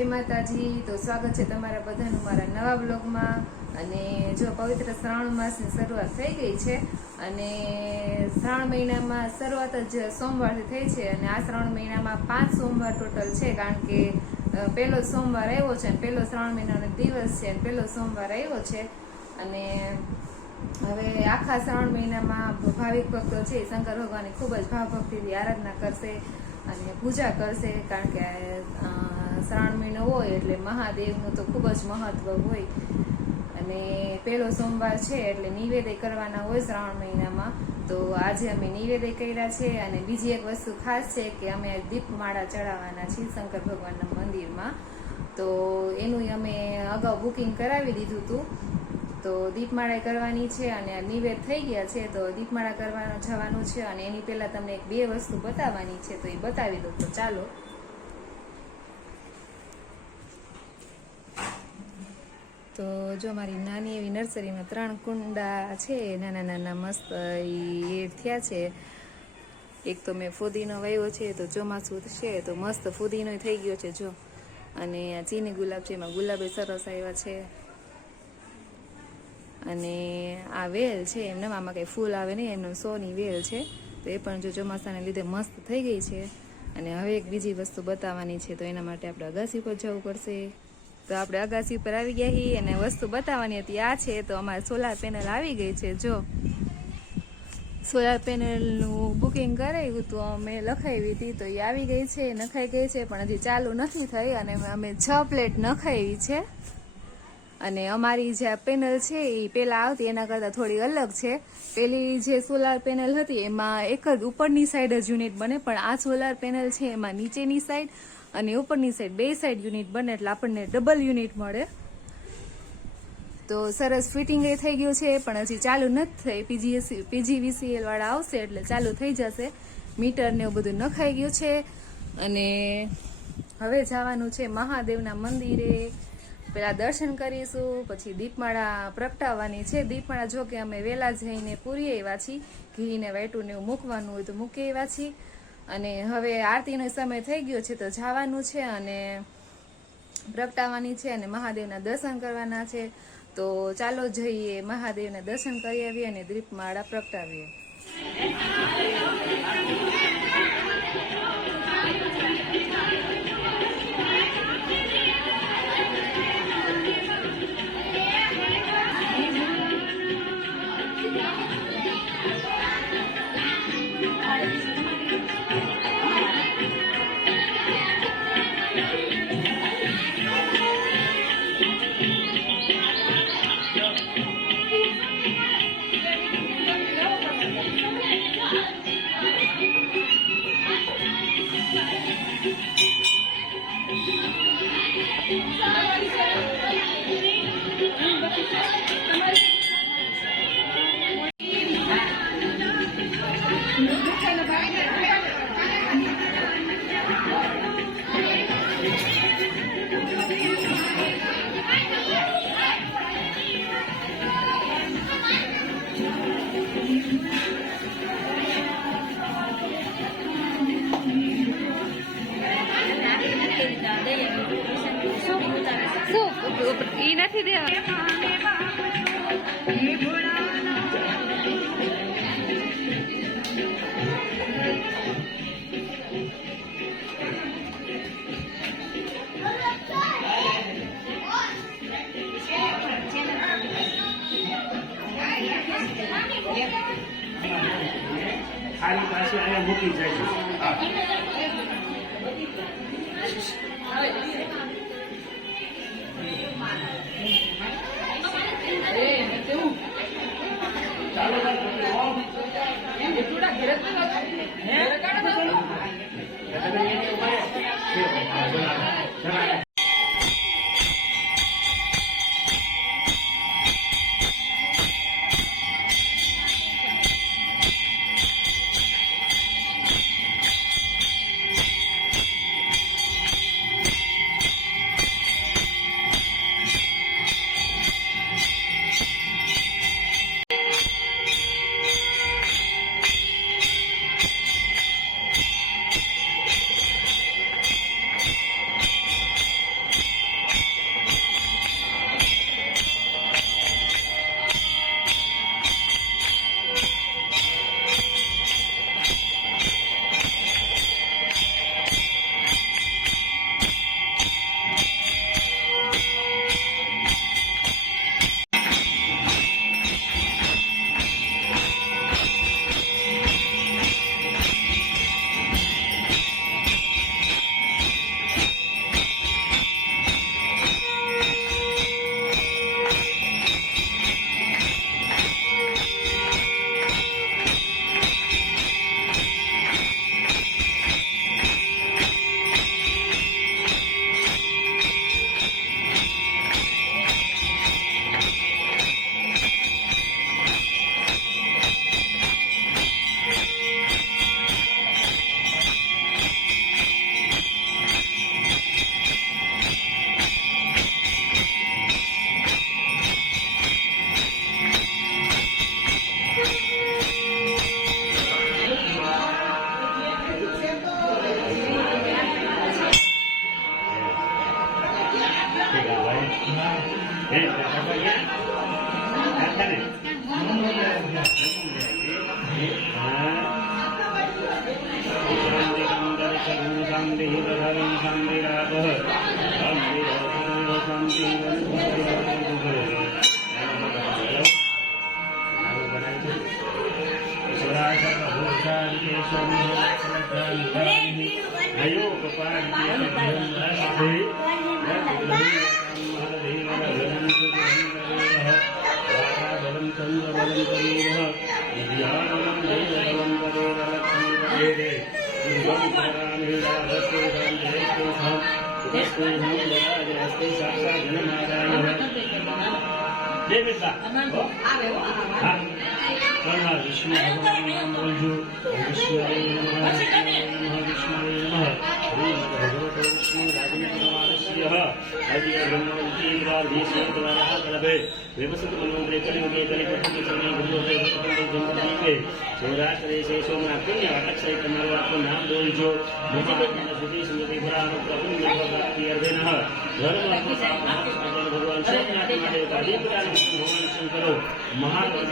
જય માતાજી। તો સ્વાગત છે તમારા બધાનું મારા નવા બ્લોગમાં। અને જો પવિત્ર શ્રાવણ માસની શરૂઆત થઈ ગઈ છે અને શ્રાવણ મહિનામાં શરૂઆત જ સોમવારથી થઈ છે અને આ શ્રાવણ મહિનામાં 5 સોમવાર ટોટલ છે, કારણ કે પહેલો સોમવાર આવ્યો છે અને પહેલો શ્રાવણ મહિનાનો દિવસ છે અને પહેલો સોમવાર આવ્યો છે। અને હવે આખા શ્રાવણ મહિનામાં ભાવિક ભક્તો છે શંકર ભગવાનની ખૂબ જ ભાવભક્તિથી આરાધના કરશે અને પૂજા કરશે, કારણ કે શ્રાવણ મહિનો હોય એટલે મહાદેવનું તો ખૂબ જ મહત્વ હોય। અને પહેલો સોમવાર છે એટલે નિવેદય કરવાના હોય શ્રાવણ મહિનામાં, તો આજે અમે નિવેદય કર્યા છે। અને બીજી એક વસ્તુ ખાસ છે કે અમે દીપમાળા ચડાવવાના છીએ શંકર ભગવાનના મંદિરમાં, તો એનું અમે અગાઉ બુકિંગ કરાવી દીધું હતું। તો દીપમાળા કરવાની છે અને નિવેદ થઈ ગયા છે, તો દીપમાળા કરવાનું જવાનું છે અને એની પહેલાં તમને એક 2 વસ્તુ બતાવવાની છે, તો એ બતાવી દઉં। તો ચાલો। તો જો મારી નાની એવી નર્સરીમાં 3 કુંડા છે, નાના નાના મસ્ત એ થયા છે। એક તો મેં ફુદીનો વાવ્યો છે, તો ચોમાસું છે તો મસ્ત ફુદીનો થઈ ગયો છે જો। અને આ ચીની ગુલાબ છે, એમાં ગુલાબે સરસ આવ્યા છે। અને આ વેલ છે, એમને આમાં કંઈ ફૂલ આવે નહીં, એમનો સોની વેલ છે, તો એ પણ જો ચોમાસાને લીધે મસ્ત થઈ ગઈ છે। અને હવે એક બીજી વસ્તુ બતાવવાની છે, તો એના માટે આપણે અગાસી પર જવું પડશે। તો આપણે અગાસી પર આવી ગયા છીએ અને વસ્તુ બતાવવાની હતી આ છે, તો અમારે સોલાર પેનલ આવી ગઈ છે જો। સોલાર પેનલનું બુકિંગ કરાવ્યું તો અમે લખાવી હતી, તો એ આવી ગઈ છે, નખાઈ ગઈ છે, પણ હજી ચાલુ નથી થઈ। અને અમે 6 પ્લેટ નખાવી છે। અને અમારી જે આ પેનલ છે એ પહેલાં આવતી એના કરતાં થોડી અલગ છે। પેલી જે સોલાર પેનલ હતી એમાં એક જ ઉપરની સાઈડ જ યુનિટ બને, પણ આ સોલાર પેનલ છે એમાં નીચેની સાઈડ અને ઉપરની સાઈડ 2 સાઈડ યુનિટ બને, એટલે આપણને ડબલ યુનિટ મળે। તો સરસ ફિટિંગ એ થઈ ગયું છે, પણ હજી ચાલુ નથી થઈ। PGVCL વાળા આવશે એટલે ચાલુ થઈ જશે। મીટર ને એવું બધું નખાઈ ગયું છે। અને હવે જવાનું છે મહાદેવના મંદિરે, પેલા દર્શન કરીશું, પછી દીપમાળા પ્રગટાવવાની છે। દીપમાળા જો કે અમે વહેલા જઈને પૂરી આવ્યા છીએ, ઘીને વાટું ને એવું મૂકવાનું હોય તો મૂકી આવ્યા છીએ। અને હવે આરતીનો સમય થઈ ગયો છે, તો જવાનું છે અને પ્રગટાવવાની છે અને મહાદેવના દર્શન કરવાના છે। તો ચાલો જઈએ મહાદેવના દર્શન કરી આવીએ અને દીપમાળા પ્રગટાવીએ। ઈ નથી દેવા। ખાલી પાછી અહીંયા મૂકી જાય છે। હે બાબા ગયા હતા ને વિષ્ણુ ભગવાન નામ બોલજો વિષ્ણુ વિષ્ણુ રાજ્ય व्यवस्थित मनोंद्रे कलियुगे कलिपति समय गुरुदेव जन्मदिने शिवरात्रि से सोमनाथ पुण्य अटक सहित તમારું આપનું નામ બોલજો મુખી સુધી સ્મૃતિ પુરાણ પ્રભુ ભક્તિ અર્ધેન ધર્મ ભગવાન સોમનાથ મહાદેવ કાદી પુરાણ ભગવાન શંકરો મહાદેવ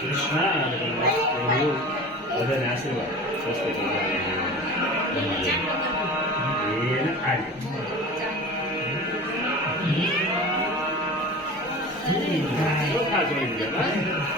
કૃષ્ણ બધાને આશીર્વાદ સ્વસ્તિ એને આજે ચોખા જોઈ ગયા